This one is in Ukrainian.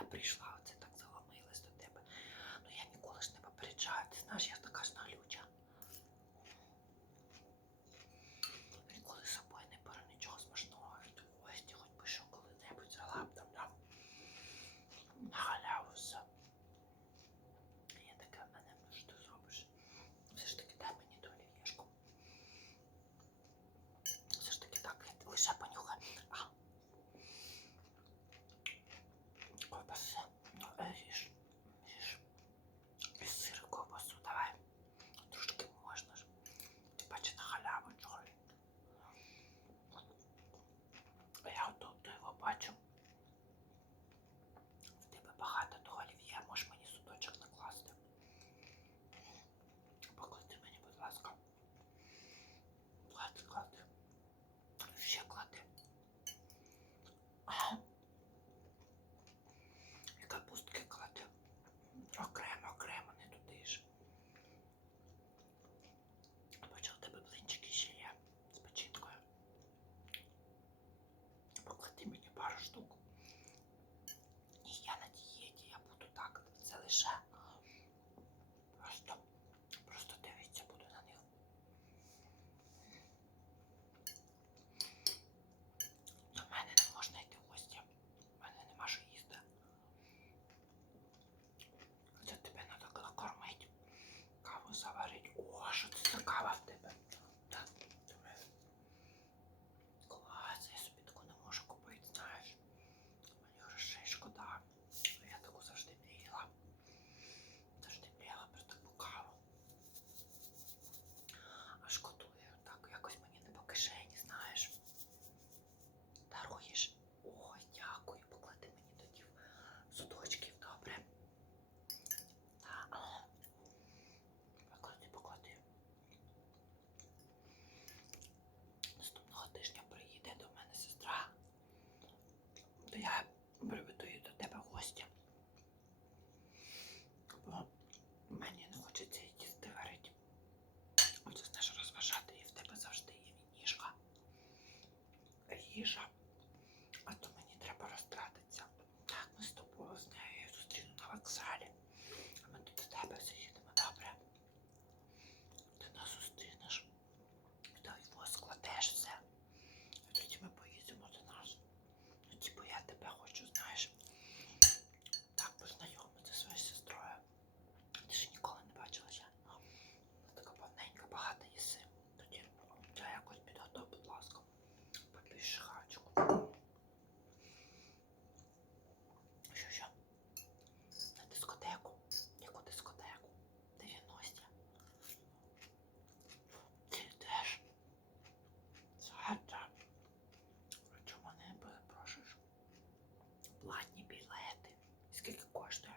я прийшла, оце так заломилась до тебе. Ну я ніколи ж не попереджаю, ти знаєш, я така ж на людь. лише. то я приведу її до тебе гостя. Бо мені не хочеться її їсти варити. Хочеться ж розважати і в тебе завжди є ніжка. Їжа. що знаєш. білети. Скільки коштує?